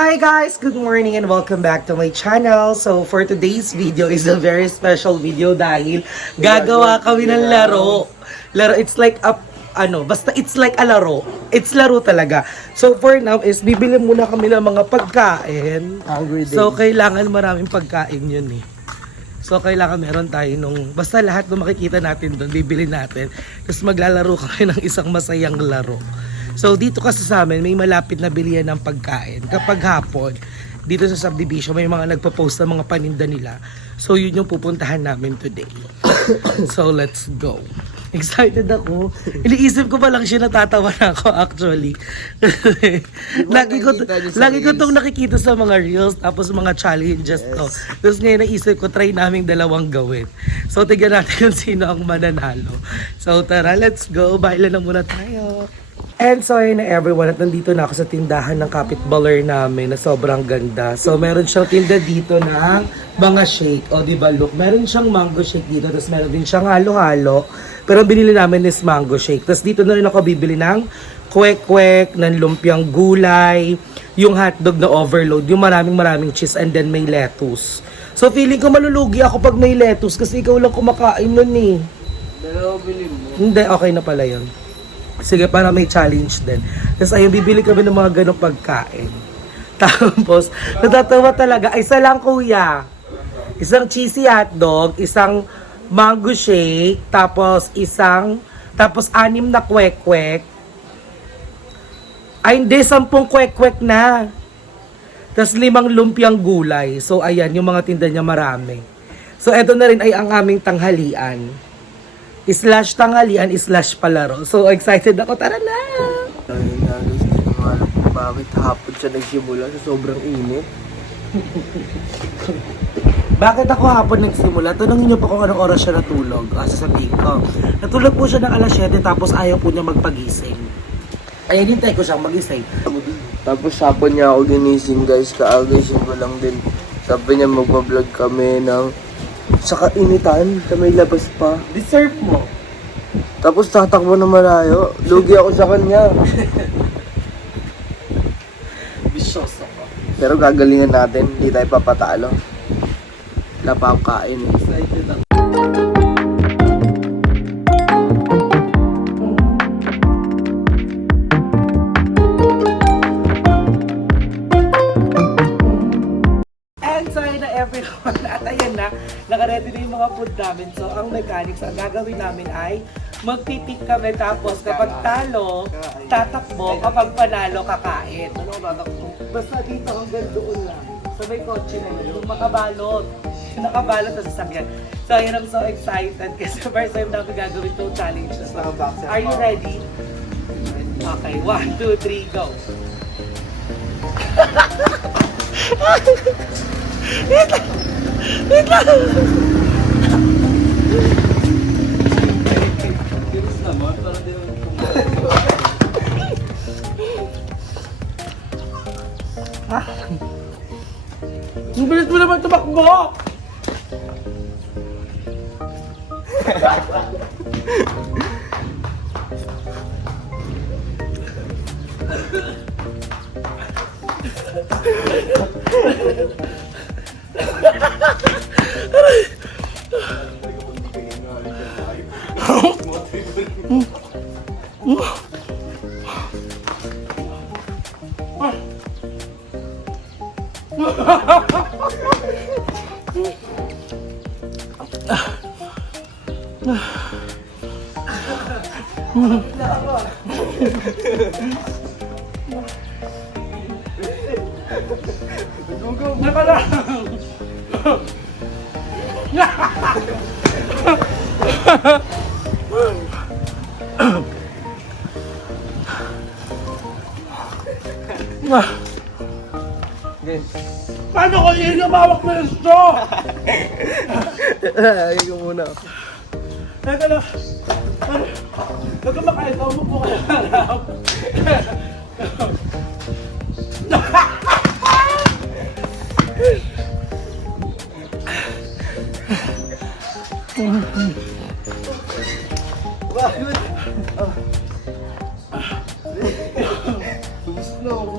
Hi guys! Good morning and welcome back to my channel. So for today's video is a very special video dahil gagawa kami ng laro. It's like basta it's like a laro. It's laro talaga. So for now is bibili muna kami ng mga pagkain. So kailangan maraming pagkain yun eh. So kailangan meron tayo basta lahat ng makikita natin doon, bibili natin. Tapos maglalaro kami ng isang masayang laro. So dito kasi sa amin may malapit na bilihan ng pagkain. Kapag hapon, dito sa subdivision may mga nagpo-post ng mga paninda nila. So yun yung pupuntahan namin today. So let's go. Excited ako. Iniisip ko pa lang siya, natatawa na ako actually. lagi ko itong nakikita sa mga reels, tapos mga challenges to. Tapos ngayon naisip ko, try naming dalawang gawin. So tignan natin kung sino ang mananalo. So tara, let's go. Baila na muna tayo. And so yun na everyone, at nandito na ako sa tindahan ng kapitbaler namin na sobrang ganda. So meron siyang tinda dito ng mga shake. O diba look, meron siyang mango shake dito, tapos meron din siyang halo-halo. Pero binili namin is mango shake. Tapos dito na rin ako bibili ng kwek-kwek, ng lumpiang gulay, yung hotdog na overload, yung maraming cheese, and then may lettuce. So feeling ko malulugi ako pag may lettuce kasi ikaw lang kumakain nun eh. Dalawa bilhin mo. Hindi, okay na pala yun. Sige, para may challenge din. Tapos ayun, bibili kami ng mga ganong pagkain. Tapos, natatawa talaga. Isa lang kuya. Isang cheesy hotdog, isang mango shake, tapos anim na kwek-kwek. Ay hindi, 10 kwek-kwek na. Tapos 5 lumpiang gulay. So ayan, yung mga tinda niya marami. So eto na rin ay ang aming tanghalian. / tanghalian / palaro. So excited ako, tara na! Ayun nga guys, hindi ko alam kung bakit hapon siya nagsimula sa sobrang init. Bakit ako hapon nagsimula? Tanungin niyo po kung anong oras siya natulog. Sasabihin ko. Natulog po siya ng alas 7 tapos ayaw po niya magpagising. Ay, hintay ko siyang magising. Tapos hapon niya ako ginising guys, kaagising ko lang din. Sabi niya magpa-vlog kami ng sa kainitan, na may labas pa. Deserve mo. Tapos tatakbo na malayo, lugi ako sa kanya. Bisyoso ko. Pero gagalingan natin, hindi tayo papatalo. Wala pa akong kain. Excited ako. Everyone, at ayan na, nakaready na yung mga food namin. So, ang mechanics, ang gagawin namin ay magpipik kami, tapos kapag talo, tatakbo, kapag panalo, kakain. Basta dito hanggang doon lang. So, may kotse na yun, yung nakabalot sa sasakyan. So, ayan, I'm so excited kasi first time namin gagawin itong challenge. Are you ready? Okay, 1, 2, 3, go! Wait lang! Ang bilis mo naman tumakbo! Naka lang! Paano ko yun yung mawak mo yung straw? Ay, ko muna. Teka lang. Huwag ka makain, tawag mo ka na harap. Bakit? Gusto na ako.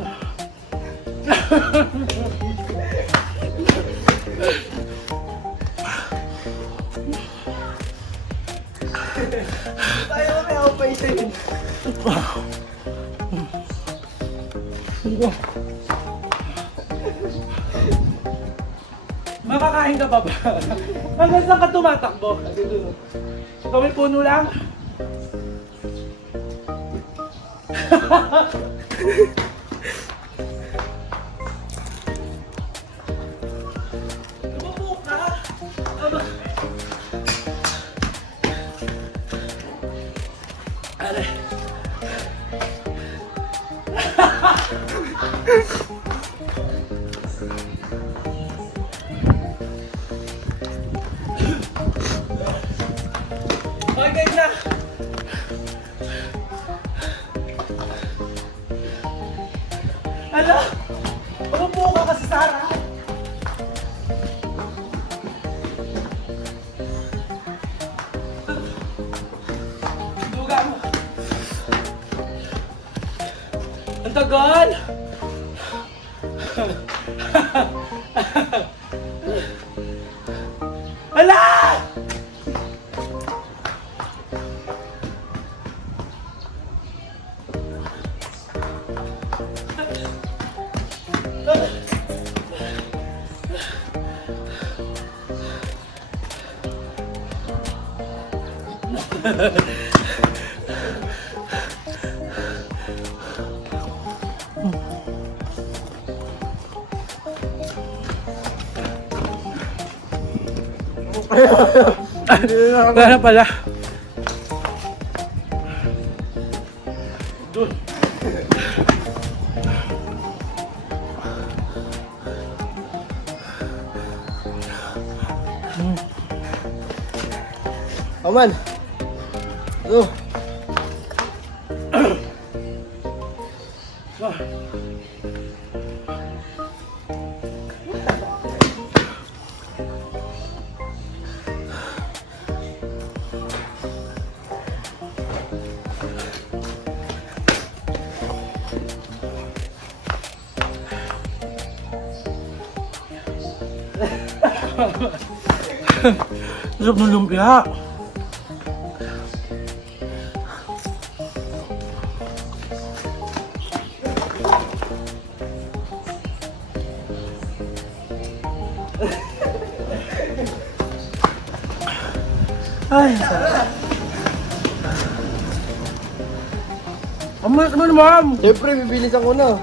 Tayo kaya ako pa isa yun. Makakain ka pa ba? Hanggang saan ka tumatakbo? Ito may puno lang? Umupo ka? Aba. Aray. Okay na. Ala, umupo ka kasi, Sarah. Duga mo. Ang tagal. Ala! Wala pala. Doon. Aman. Oh. Sarap ng lumpia. Ay, sarap. Amas naman, ma'am. Siyempre, bibilisan ko na.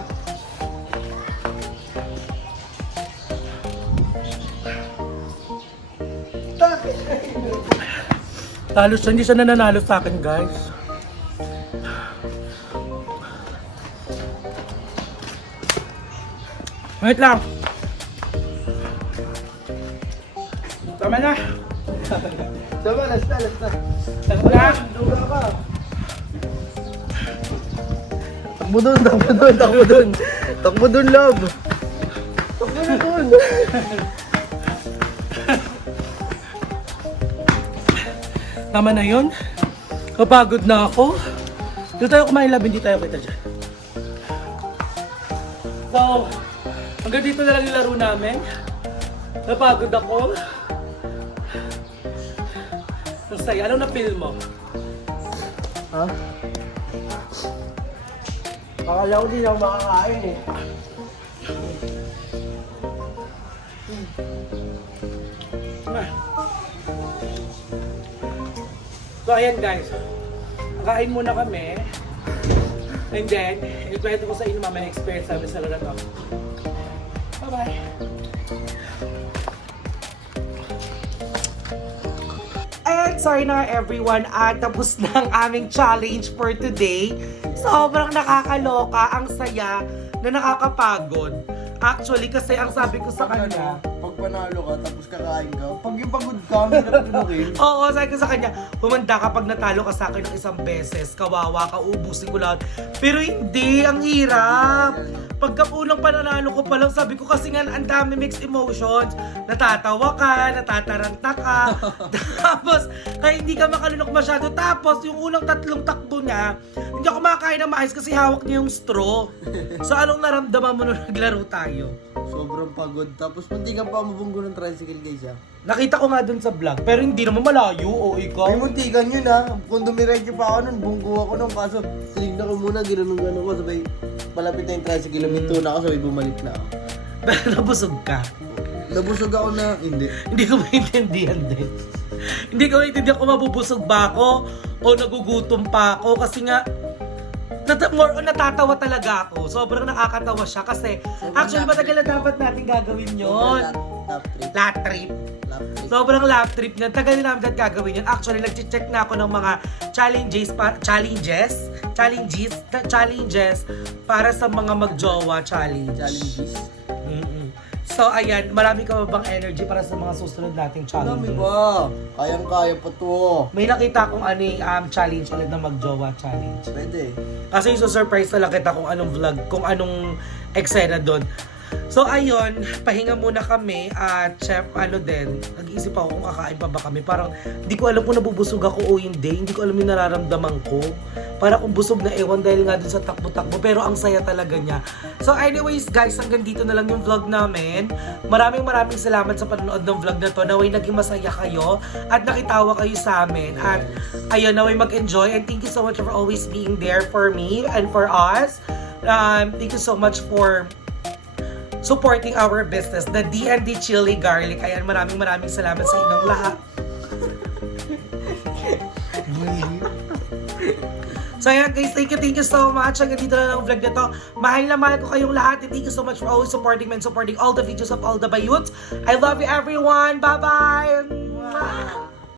Halos hindi siya nananalo sa akin, guys. Wait lang. Tama na. Sama, last na. Tama na. Duga ka. Takbo dun. Takbo dun, love. Takbo na dun. Tama na yun. Kapagod na ako. Dito tayo kumain lab, hindi tayo kita dyan. So, hanggang dito na lang yung laro namin. Napagod ako. Ang saya. Anong na-feel mo? Ha? Akala ko di lang makakain eh. So ayan guys, kain muna kami. And then, ikwento ko sa inyo mamaya experience namin sa lugar to. Bye-bye! And sorry na everyone, tapos na ang aming challenge for today. Sobrang nakakaloka, ang saya na nakakapagod. Actually, kasi ang sabi ko sa kanya, Pag panalo ka, tapos kakain ka, pag yung pagod ka, may napinukin. oo, sabi ko sa kanya, humanda ka pag natalo ka sa akin ng isang beses, kawawa ka, ubusin ko lahat. Pero hindi, ang hirap. Pagka unang pananalo ko pa lang, sabi ko kasi nga ang dami mixed emotions. Natatawa ka, natataranta ka. Tapos, kaya hindi ka makalunok masyado. Tapos, yung unang tatlong takbo niya, hindi ako makakain ng maayos kasi hawak niya yung straw. So, anong naramdaman mo nung naglaro tayo? Sobrang pagod. Tapos munti ka pa mabunggo ng tricycle guys ha. Nakita ko nga dun sa vlog, pero hindi naman malayo, o ikaw. May muntikan yun ha. Kung dumiretso pa ako nun, bunggo ako nun. Kaso tinignan ko muna, ginanong-ganon ko. Sabay malapit na yung tricycle, huminto na ako, sabay bumalik na ako. Pero nabusog ka. Nabusog ako na, hindi. Hindi ko maintindihan din. Hindi ko maintindihan kung mabubusog ba ako o nagugutom pa ako kasi nga more on natatawa talaga ako. Sobrang nakakatawa siya kasi actually matagal na dapat natin gagawin yon. Lap trip. Lat trip. Lap trip. Sobrang lap trip niyan. Tagal na namin dapat gagawin yun. Actually, nag-check na ako ng mga challenges para sa mga magjowa challenge. Challenges. Mm-mm. So, ayan, marami ka ba bang energy para sa mga susunod nating Dami challenges? ba? Kayang-kaya pa to. May nakita akong challenge ulit na magjowa challenge. Pwede. Kasi surprise na lang kita kung anong vlog, kung anong eksena doon. So ayun, pahinga muna kami at chef, nag-iisip ako kung kakain pa ba kami. Parang di ko alam kung nabubusog ako o hindi. Hindi ko alam yung nararamdaman ko. Para kung busog na ewan dahil nga dun sa takbo-takbo. Pero ang saya talaga niya. So anyways guys, hanggang dito na lang yung vlog namin. Maraming salamat sa panonood ng vlog na to. Naway naging masaya kayo at nakitawa kayo sa amin. At ayun, naway mag-enjoy. And thank you so much for always being there for me and for us. Thank you so much for supporting our business, the D&D Chili Garlic. Ayan, maraming salamat sa inyong lahat. So ayan guys, thank you so much. Hanggang dito na lang ang vlog na to. Mahal na mahal ko kayong lahat. And thank you so much for always supporting me and supporting all the videos of all the Bayuts. I love you everyone. Bye-bye!